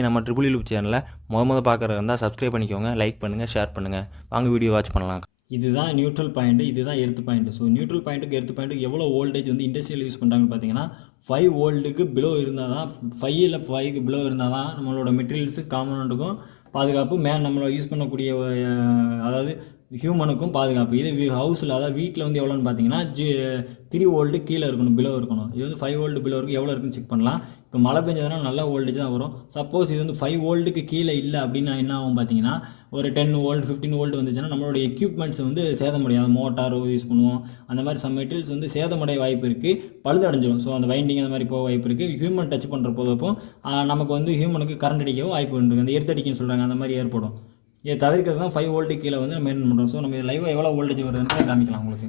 நம்ம triple loop சேனலை பார்க்குறதா இருந்தால் சப்ஸ்கிரைப் பண்ணிக்கோங்க, லைக் பண்ணுங்கள், ஷேர் பண்ணுங்கள். வாங்க வீடியோ வாட்ச் பண்ணலாம். இதுதான் நியூட்ரல் பாயிண்ட், இதுதான் எர்த் பாயிண்ட். ஸோ நியூட்ரல் பாயிண்ட்டுக்கு எர்த் பாயிண்ட்டுக்கு எவ்வளோ வோல்டேஜ் வந்து இண்டஸ்ட்ரியல் யூஸ் பண்ணுறாங்கன்னு பார்த்தீங்கன்னா 5 வோல்ட்டுக்கு பிலோ இருந்தால் தான், 5 இல்லை 5க்கு பிலோ இருந்தால் தான் நம்மளோட மெட்டீரியல்ஸுக்கு காம்பனண்ட்டுக்கும் பாதுகாப்பு, நம்மளை யூஸ் பண்ணக்கூடிய அதாவது ஹியூமனுக்கும் பாதுகாப்பு. இது ஹவுஸில், அதாவது வீட்டில் வந்து எவ்வளோன்னு பார்த்தீங்கன்னா 3 வோல்ட்டு கீழே இருக்கணும், பிலோ இருக்கணும். இது வந்து 5 வோல்ட்டு பிலோ இருக்குது, எவ்வளோ இருக்குன்னு செக் பண்ணலாம். இப்போ மழை பெஞ்சதுனா நல்ல வோல்டேஜ் தான் வரும். சப்போஸ் இது வந்து 5 வோல்ட்டுக்கு கீழே இல்லை அப்படின்னா என்ன ஆகும் பார்த்தீங்கன்னா, ஒரு 10 வோல்ட் 15 வோல்ட் வந்துச்சுன்னா நம்மளோட எக்யூப்மெண்ட்ஸ் வந்து சேதமடையும். மோட்டார் யூஸ் பண்ணுவோம், அந்த மாதிரி சம் மெட்டீரியல்ஸ் வந்து சேதமடைய வாய்ப்பு இருக்குது, பழுதடைஞ்சிடும். ஸோ அந்த வைண்டிங் அந்த மாதிரி போக வாய்ப்பு இருக்குது. ஹியூமன் டச் பண்ணுற போதப்போ நமக்கு வந்து ஹியூமனுக்கு கரண்ட் அடிக்கவும் வாய்ப்பு இருக்குது. அந்த எர்த் அடிக்குன்னு சொல்கிறாங்க, அந்த மாதிரி ஏற்படும். இதை தவிர்க்கிறது தான் 5 வோல்ட்டுக்கு கீழே வந்து நம்ம மெயின்டைன் பண்ணுறோம். ஸோ நம்ம லைவாக எவ்வளோ வோல்டேஜ் வருதுன்னு காமிக்கலாம் உங்களுக்கு.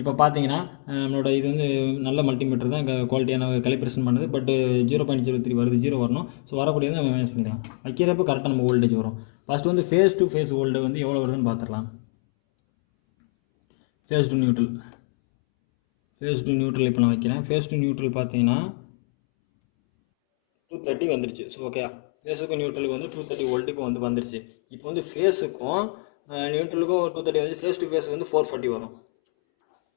இப்போ பார்த்தீங்கன்னா நம்மளோட இது வந்து நல்ல மல்டிமீட்டர் தான், குவாலிட்டியான கலிப்ரேஷன் பண்ணுது. பட் 0.03 வருது, 0 வரணும். ஸோ வரக்கூடியதை நம்ம மேனேஜ் பண்ணிக்கலாம். வைக்கிறப்போ கரெக்டாக நம்ம வோல்டேஜ் வரும். ஃபஸ்ட்டு வந்து ஃபேஸ் டு ஃபேஸ் வோல்டேஜ் வந்து எவ்வளோ வருதுன்னு பார்த்துடலாம். ஃபேஸ் டு நியூட்ரல் இப்போ நான் வைக்கிறேன். ஃபேஸ் டு நியூட்ரல் பார்த்தீங்கன்னா 230 வந்துருச்சு. ஸோ ஓகே, ஃபேஸுக்கும் நியூட்ரலுக்கு வந்து 230 வோல்ட்டுக்கு வந்து வந்துருச்சு. இப்போ வந்து ஃபேஸுக்கும் நியூட்ரலுக்கும் 230 வந்து ஃபேஸ் டு ஃபேஸ் வந்து 440 வரும்.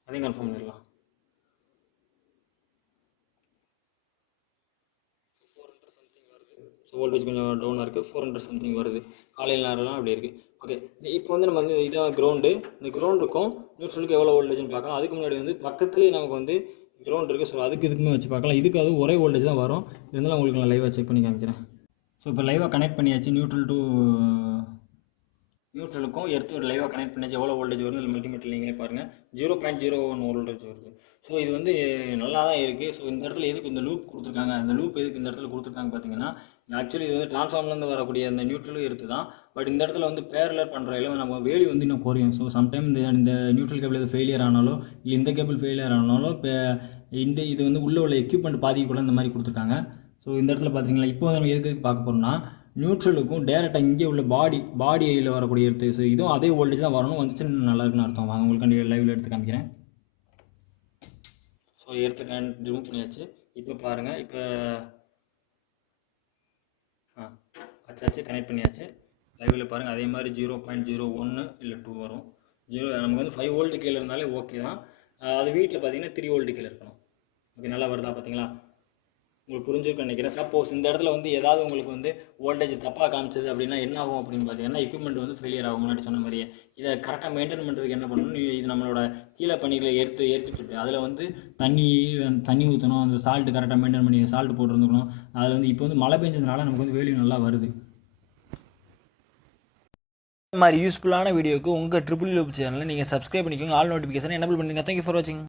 அதையும் கன்ஃபார்ம் பண்ணிடலாம். ஸோ வோல்டேஜ் கொஞ்சம் டவுனாக இருக்குது, 400 சம்திங் வருது. காலையில் நேரம்லாம் அப்படி இருக்குது. ஓகே, இப்போ வந்து நம்ம வந்து இதான் கிரவுண்டு. இந்த கிரவுண்டுக்கும் நியூட்ரலுக்கு எவ்வளோ வோல்டேஜ்னு பார்க்கலாம். அதுக்கு முன்னாடி வந்து பக்கத்துலேயே நமக்கு வந்து கிரவுண்ட் இருக்குது. ஸோ அதுக்கு இதுக்குமே வச்சு பார்க்கலாம். இதுக்கு அது ஒரே வோல்டேஜ் தான் வரும். இருந்தாலும் உங்களுக்கு நான் லைவாக செக் பண்ணி காமிக்கிறேன். ஸோ இப்போ லைவாக கனெக்ட் பண்ணியாச்சு. நியூட்ரலுக்கும் எர்த்தோட லைவாக கனெக்ட் பண்ணியாச்சு. எவ்வளோ வோல்டேஜ் வருது இல்லை மல்டிமீட்டர் நீங்களே பாருங்கள், 0.01 வோல்டேஜ் வருது. ஸோ இது வந்து நல்லா தான் இருக்குது. ஸோ இந்த இடத்துல எதுக்கு இந்த லூப் கொடுத்துருக்காங்க, அந்த லூப் எதுக்கு இந்த இடத்துல கொடுத்துருக்காங்க பார்த்தீங்கன்னா, ஆக்சுவலி இது வந்து டிரான்ஸ்ஃபார்மர்லேருந்து வரக்கூடிய அந்த நியூட்ரலும் எடுத்து தான். பட் இந்த இடத்துல வந்து பேரலர் பண்ணுற நம்ம வேல்யூ வந்து இன்னும் குறையும். ஸோ சம்டைம் இந்த நியூட்ரல் கேபிள் இது ஃபெயிலியர் ஆனாலோ இல்லை இந்த கேபிள் ஃபெயிலியர் ஆனாலும் இது வந்து உள்ள எக்யூப்மெண்ட் பாதிக்கக்கூட இந்த மாதிரி கொடுத்துருக்காங்க. ஸோ இந்த இடத்துல பார்த்தீங்களா, இப்போ நம்ம எதுக்கு பார்க்க போகிறோம்னா, நியூட்ரலுக்கும் டேரெக்டாக இங்கே உள்ள பாடியில் வரக்கூடிய எடுத்து. ஸோ இதுவும் அதே வோல்டேஜ் தான் வரணும். வந்துச்சுன்னு நல்லா இருக்குன்னு அர்த்தம். வாங்க உங்களுக்கு லைவில் எடுத்து காமிக்கிறேன். ஸோ எடுத்து ரிமூவ் பண்ணியாச்சு. இப்போ பாருங்கள், இப்போ வச்சாச்சு, கனெக்ட் பண்ணியாச்சு. லைவில் பாருங்கள், அதே மாதிரி 0.01 இல்லை 2 வரும். நமக்கு வந்து 5 வோல்ட்டு கீழே இருந்தாலே ஓகே தான். அது வீட்டில் பார்த்தீங்கன்னா 3 வோல்ட்டு கீழே இருக்கணும். ஓகே, நல்லா வருதா பார்த்தீங்களா? உங்களுக்கு புரிஞ்சுக்க நினைக்கிறேன். சப்போஸ் இந்த இடத்துல வந்து ஏதாவது உங்களுக்கு வந்து வோல்டேஜ் தப்பாக காமிச்சது அப்படின்னா என்ன ஆகும் அப்படின்னு பார்த்தீங்கன்னா, எக்யூப்மெண்ட் வந்து ஃபெயிலியர் ஆகும். முன்னாடி சொன்ன மாதிரியே இதை கரெக்டாக மெயின்டைன் பண்ணுறதுக்கு என்ன பண்ணணும், இது நம்மளோட கீழே பணிகளை எடுத்துக்கிட்டு அதில் வந்து தண்ணி ஊற்றணும். அந்த சால்ட்டு கரெக்டாக மெயின்டைன் பண்ணி சால்ட் போட்டுருந்துக்கணும். அதில் வந்து இப்போ வந்து மழை பெஞ்சதுனால நமக்கு வந்து வேல்யூ நல்லா வருது. இந்த மாதிரி யூஸ்ஃபுல்லான வீடியோக்கு உங்கள் ட்ரிபிள் லூப் சேனலை நீங்கள் சப்ஸ்கிரைப் பண்ணிக்கோங்க, ஆல் நோட்டிஃபிகேஷன் எனபிள் பண்ணுங்கள். தேங்க்யூ ஃபார் வாட்சிங்.